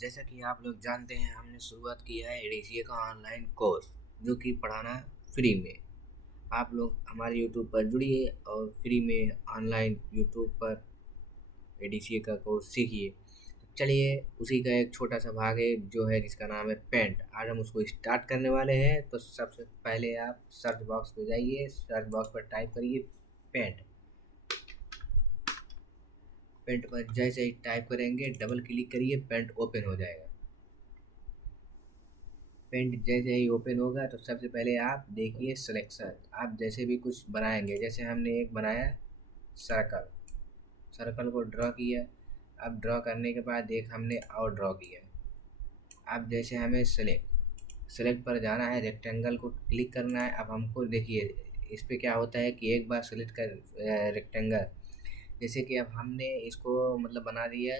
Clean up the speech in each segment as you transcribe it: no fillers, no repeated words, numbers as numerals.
जैसा कि आप लोग जानते हैं, हमने शुरुआत किया है एडीसीए का ऑनलाइन कोर्स, जो कि पढ़ाना फ्री में। आप लोग हमारे यूट्यूब पर जुड़िए और फ्री में ऑनलाइन यूट्यूब पर एडीसीए का कोर्स सीखिए। तो चलिए, उसी का एक छोटा सा भाग है जो है, जिसका नाम है पेंट। आज हम उसको स्टार्ट करने वाले हैं। तो सबसे पहले आप सर्च बॉक्स पे जाइए, सर्च बॉक्स पर टाइप करिए पेंट। पेंट पर जैसे ही टाइप करेंगे, डबल क्लिक करिए, पेंट ओपन हो जाएगा। पेंट जैसे ही ओपन होगा तो सबसे पहले आप देखिए सिलेक्शन। आप जैसे भी कुछ बनाएंगे, जैसे हमने एक बनाया सर्कल, सर्कल को ड्रॉ किया। अब ड्रॉ करने के बाद एक हमने और ड्रॉ किया। अब जैसे हमें सेलेक्ट पर जाना है, रेक्टेंगल को क्लिक करना है। अब हमको देखिए, इस पे क्या होता है कि एक बार सेलेक्ट कर रेक्टेंगल, जैसे कि अब हमने इसको मतलब बना दिया,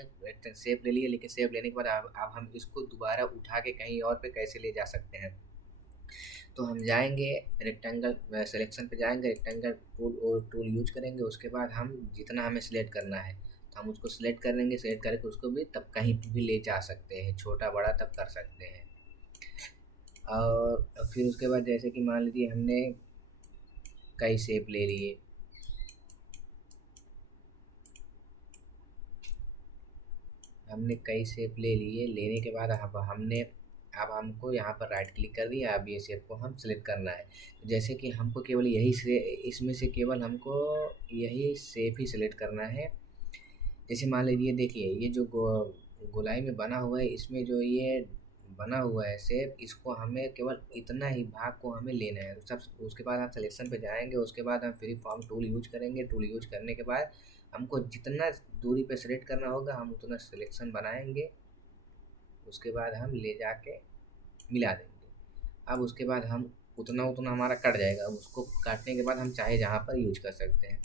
शेप ले लिया, लेकिन शेप लेने के बाद अब हम इसको दोबारा उठा के कहीं और पे कैसे ले जा सकते हैं। तो हम जाएंगे रेक्टेंगल सिलेक्शन पे जाएंगे, रेक्टेंगल टूल यूज करेंगे। उसके बाद हम जितना हमें सिलेक्ट करना है तो हम उसको सिलेक्ट कर लेंगे। सिलेक्ट करके उसको भी तब कहीं भी ले जा सकते हैं, छोटा बड़ा तब कर सकते हैं। और फिर उसके बाद जैसे कि मान लीजिए हमने कई शेप ले लिए, लेने के बाद अब हमको यहाँ पर राइट क्लिक कर दिया। अब ये शेप को हम सिलेक्ट करना है। जैसे कि हमको केवल इसमें से केवल हमको यही शेप ही सिलेक्ट करना है। जैसे मान लीजिए, देखिए ये जो गोलाई में बना हुआ है, इसमें जो ये बना हुआ है शेप, इसको हमें केवल इतना ही भाग को हमें लेना है। सब उसके बाद हम सिलेक्शन पे जाएंगे। उसके बाद हम फ्री फॉर्म टूल यूज करेंगे। टूल यूज करने के बाद हमको जितना दूरी पे सेलेक्ट करना होगा हम उतना सिलेक्शन बनाएंगे। उसके बाद हम ले जाके मिला देंगे। अब उसके बाद हम उतना उतना हमारा कट जाएगा। अब उसको काटने के बाद हम चाहे जहाँ पर यूज कर सकते हैं।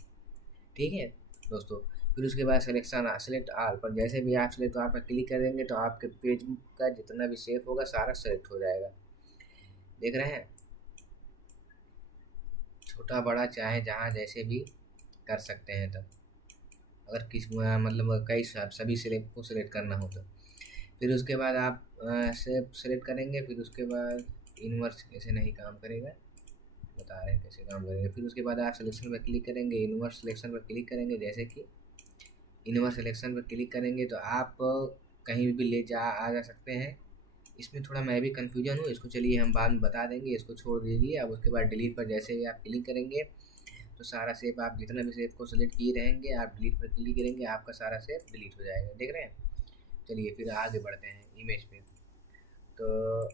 ठीक है दोस्तों। फिर उसके बाद सेलेक्ट आल पर जैसे भी आप सेलेक्ट आल पर क्लिक करेंगे तो आपके पेज का जितना भी शेप होगा सारा सेलेक्ट हो जाएगा। देख रहे हैं, छोटा बड़ा चाहे जहाँ जैसे भी कर सकते हैं। तब अगर मतलब कई सभी सेलेक्ट को सिलेक्ट करना हो तो फिर उसके बाद आप शेप सेलेक्ट करेंगे। फिर उसके बाद इनवर्स ऐसे नहीं काम करेगा, बता रहे हैं कैसे काम करेंगे। फिर उसके बाद आप सिलेक्शन पर क्लिक करेंगे, इनवर्स सिलेक्शन पर क्लिक करेंगे। जैसे कि इनवर्स सिलेक्शन पर क्लिक करेंगे तो आप कहीं भी ले जा आ जा सकते हैं। इसमें थोड़ा मैं भी कन्फ्यूजन हूँ, इसको चलिए हम बाद में बता देंगे, इसको छोड़ दीजिए। अब उसके बाद डिलीट पर जैसे ही आप क्लिक करेंगे तो सारा शेप, आप जितना भी शेप को सेलेक्ट किए रहेंगे, आप डिलीट पर क्लिक करेंगे, आपका सारा शेप डिलीट हो जाएगा। देख रहे हैं। चलिए फिर आगे बढ़ते हैं इमेज पे। तो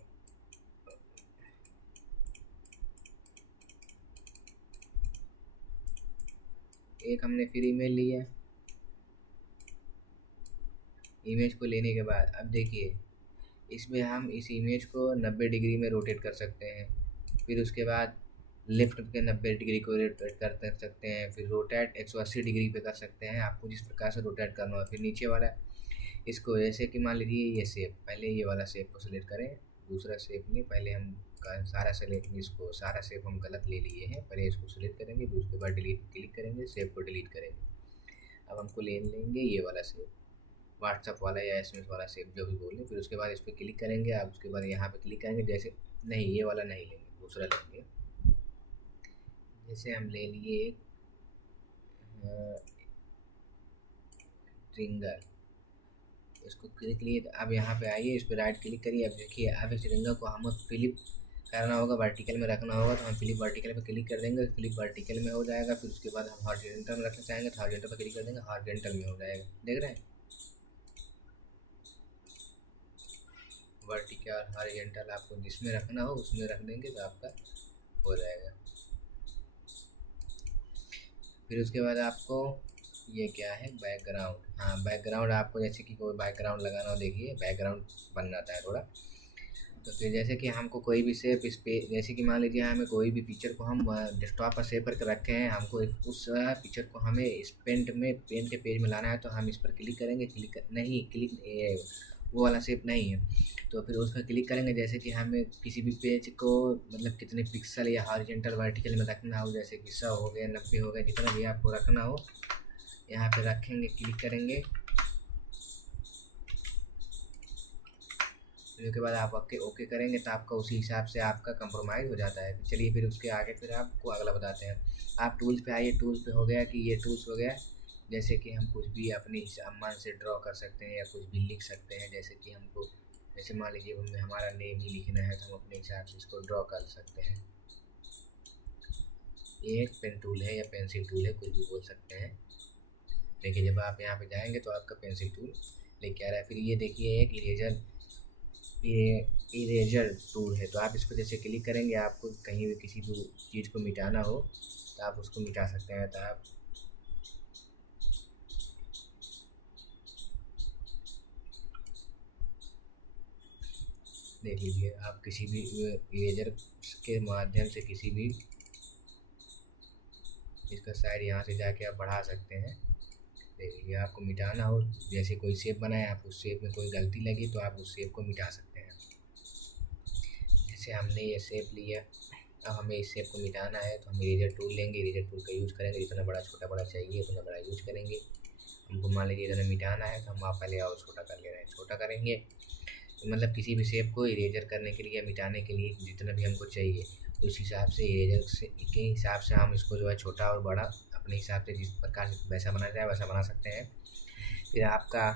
एक हमने फिर इमेज लिया। इमेज को लेने के बाद अब देखिए, इसमें हम इस इमेज को 90 डिग्री में रोटेट कर सकते हैं। फिर उसके बाद लेफ्ट के 90 डिग्री को रोटेट कर सकते हैं। फिर रोटेट 180 डिग्री पे कर सकते हैं, आपको जिस प्रकार से रोटेट करना हो। फिर नीचे वाला इसको, जैसे कि मान लीजिए ये शेप, पहले ये वाला शेप को सिलेक्ट करें, दूसरा शेप नहीं, पहले हम सारा शेप हम गलत ले लिए हैं। पहले इसको सिलेक्ट करेंगे, फिर उसके बाद डिलीट क्लिक करेंगे, शेप को डिलीट करेंगे। अब हमको ले लेंगे ये वाला शेप, व्हाट्सअप वाला या एसएमएस वाला शेप, जो भी बोलें। फिर उसके बाद इस पर क्लिक करेंगे। आप उसके बाद यहाँ पे क्लिक करेंगे। जैसे नहीं, ये वाला नहीं लेंगे, दूसरा लेंगे। जैसे हम ले लिए ट्रिंगर, इसको क्लिक लिए। अब यहाँ पे आइए, इस पर राइट क्लिक करिए। अब देखिए, अब इस ट्रिंगर को हमें फ्लिप करना होगा, वर्टिकल में रखना होगा। तो हम फ्लिप वर्टिकल पे क्लिक कर देंगे, फ्लिप वर्टिकल में हो जाएगा। फिर उसके बाद हम हॉरिजॉन्टल में रखना चाहेंगे तो हॉरिजॉन्टल पर क्लिक कर देंगे, हॉरिजॉन्टल में हो जाएगा। देख रहे हैं, वर्टिकल और हॉरिजॉन्टल आपको जिसमें रखना हो उसमें रख देंगे तो आपका हो जाएगा। फिर उसके बाद आपको ये क्या है, बैकग्राउंड। हाँ, बैकग्राउंड आपको जैसे कि कोई बैकग्राउंड लगाना हो, देखिए बैकग्राउंड बन जाता है थोड़ा। तो फिर जैसे कि हमको कोई भी शेप इस पे, जैसे कि मान लीजिए हमें कोई भी पिक्चर को हम डेस्कटॉप पर सेव करके रखे हैं, हमको उस पिक्चर को हमें इस पेंट के पेज में लाना है। तो हम इस पर क्लिक करेंगे, वो वाला शेप नहीं है। तो फिर उस पर क्लिक करेंगे। जैसे कि हमें किसी भी पेज को मतलब कितने पिक्सल या हॉरिजॉन्टल वर्टिकल में रखना हो, जैसे कि 100 हो गया, 90 हो गया, जितना भी आपको रखना हो यहाँ पे रखेंगे, क्लिक करेंगे। उसके बाद आप ओके ओके करेंगे तो आपका उसी हिसाब से आपका कंप्रोमाइज़ हो जाता है। चलिए फिर उसके आगे फिर आपको अगला बताते हैं। आप टूल्स पे आइए। टूल्स पे हो गया कि ये टूल्स हो गया, जैसे कि हम कुछ भी अपने मन से ड्रॉ कर सकते हैं या कुछ भी लिख सकते हैं। जैसे कि हमको, जैसे मान लीजिए हमें हमारा नेम ही लिखना है तो हम अपने हिसाब से इसको ड्रॉ कर सकते हैं। ये एक पेन टूल है या पेंसिल टूल है, कुछ भी बोल सकते हैं। देखिए जब आप यहाँ पे जाएंगे तो आपका पेंसिल टूल लेके आ रहा है। फिर ये देखिए एक इरेजर, ये इरेजर टूल है। तो आप इसको जैसे क्लिक करेंगे, आपको कहीं भी किसी भी चीज़ को मिटाना हो तो आप उसको मिटा सकते हैं। तो आप देख लीजिए, आप किसी भी इरेजर के माध्यम से किसी भी इसका साइड यहाँ से जाके आप बढ़ा सकते हैं। देख लीजिए, आपको मिटाना हो, जैसे कोई शेप बनाए, आप उस शेप में कोई गलती लगी तो आप उस शेप को मिटा सकते हैं। जैसे हमने ये शेप लिया, अब हमें इस शेप को मिटाना है तो हम इरेजर टूल लेंगे। इरेजर टूल का यूज़ करेंगे, जितना बड़ा छोटा बड़ा चाहिए उतना बड़ा यूज़ करेंगे। हमको मान लीजिए इतना मिटाना है तो हम आप पहले और छोटा कर ले रहे हैं, छोटा करेंगे। तो मतलब किसी भी शेप को इरेजर करने के लिए या मिटाने के लिए जितना भी हमको चाहिए उस हिसाब से इरेजर से के हिसाब से हम इसको जो है छोटा और बड़ा अपने हिसाब से जिस प्रकार से वैसा बनाना चाहे वैसा बना सकते हैं। फिर आपका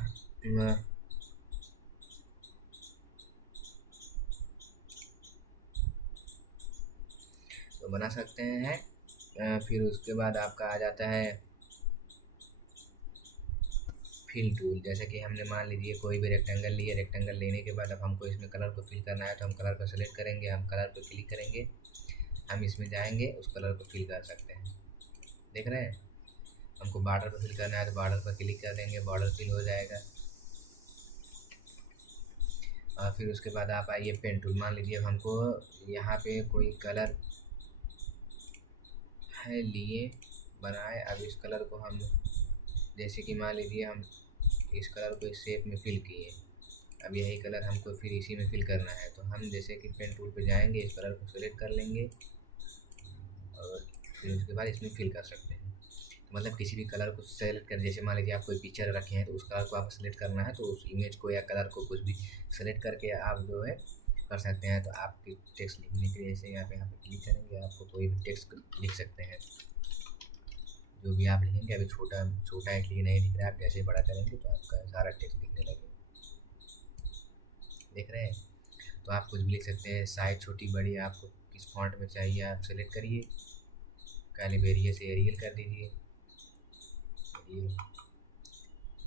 तो बना सकते हैं। फिर उसके बाद आपका आ जाता है फिल टूल। जैसे कि हमने मान लीजिए कोई भी रेक्टेंगल लिए, रेक्टेंगल लेने के बाद अब हमको इसमें कलर को फिल करना है तो हम कलर को सेलेक्ट करेंगे, हम कलर पर क्लिक करेंगे, हम इसमें जाएंगे, उस कलर को फिल कर सकते हैं। देख रहे हैं, हमको बॉर्डर पर फिल करना है तो बॉर्डर पर क्लिक कर देंगे, बॉर्डर फिल हो जाएगा। और फिर उसके बाद आप आइए पेन टूल। मान लीजिए हमको यहाँ पे कोई कलर है लिए बनाए, अब इस कलर को हम, जैसे कि मान लीजिए हम इस कलर को इस शेप में फिल किए, अब यही कलर हमको फिर इसी में फिल करना है। तो हम जैसे कि पेन टूल पे जाएंगे, इस कलर को सेलेक्ट कर लेंगे और फिर उसके बाद इसमें फिल कर सकते हैं। तो मतलब किसी भी कलर को सेलेक्ट कर, जैसे मान लीजिए आप कोई पिक्चर रखे हैं तो उस कलर को आप सेलेक्ट करना है तो उस इमेज को या कलर को कुछ भी सेलेक्ट करके आप जो है कर सकते हैं। तो आप टेक्स्ट लिखने के लिए जैसे आप यहाँ पे क्लिक करेंगे, आपको कोई भी टेक्स्ट लिख सकते हैं, जो भी आप लिखेंगे। अभी छोटा छोटा इसलिए नहीं दिख रहा है, आप जैसे बड़ा करेंगे तो आपका सारा टेक्स्ट दिखने लगेगा। देख रहे हैं, तो आप कुछ भी लिख सकते हैं, साइज छोटी बड़ी आपको किस फॉन्ट में चाहिए आप सेलेक्ट करिए, कैलिबेरिया से एरियल कर दीजिए,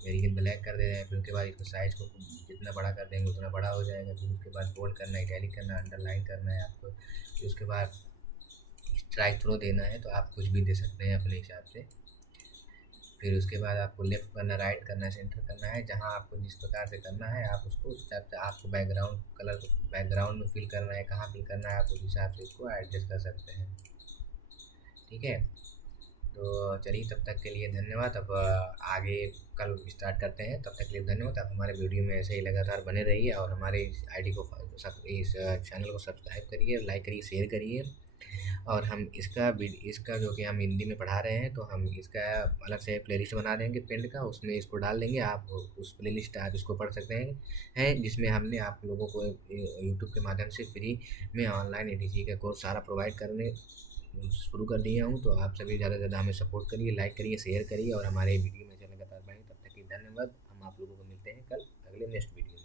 एरियल ब्लैक कर दे रहे हैं। फिर उसके बाद इसको साइज़ को जितना बड़ा कर देंगे उतना बड़ा हो जाएगा। फिर उसके बाद बोल्ड करना है, इटैलिक करना है, अंडरलाइन करना है आपको। फिर उसके बाद स्ट्राइक थ्रो देना है तो आप कुछ भी दे सकते हैं अपने हिसाब से। फिर उसके बाद आपको लेफ़्ट करना, राइट करना है, सेंटर करना है, जहाँ आपको जिस प्रकार से करना है आप उसको उस हिसाब से, आपको बैकग्राउंड कलर को बैकग्राउंड में फिल करना है, कहाँ फिल करना है आप उस हिसाब से इसको एडजस्ट कर सकते हैं। ठीक है, तो चलिए तब तक के लिए धन्यवाद। अब आगे कल स्टार्ट करते हैं, तब तक के लिए धन्यवाद। आप हमारे वीडियो में ऐसे ही लगातार बने रहिए और हमारे इस आईडी को इस चैनल को सब्सक्राइब करिए, लाइक करिए, शेयर करिए। और हम इसका जो कि हम हिंदी में पढ़ा रहे हैं तो हम इसका अलग से प्लेलिस्ट बना देंगे पेंट का, उसमें इसको डाल देंगे। आप उस प्लेलिस्ट आप इसको पढ़ सकते हैं जिसमें हमने आप लोगों को यूट्यूब के माध्यम से फ्री में ऑनलाइन एडीसी का कोर्स सारा प्रोवाइड करने शुरू कर दिया हूँ। तो आप सभी ज़्यादा से ज़्यादा हमें सपोर्ट करिए, लाइक करिए, शेयर करिए और हमारे वीडियो में लगातार बने। तब तक के धन्यवाद। हम आप लोगों को मिलते हैं कल अगले नेक्स्ट वीडियो।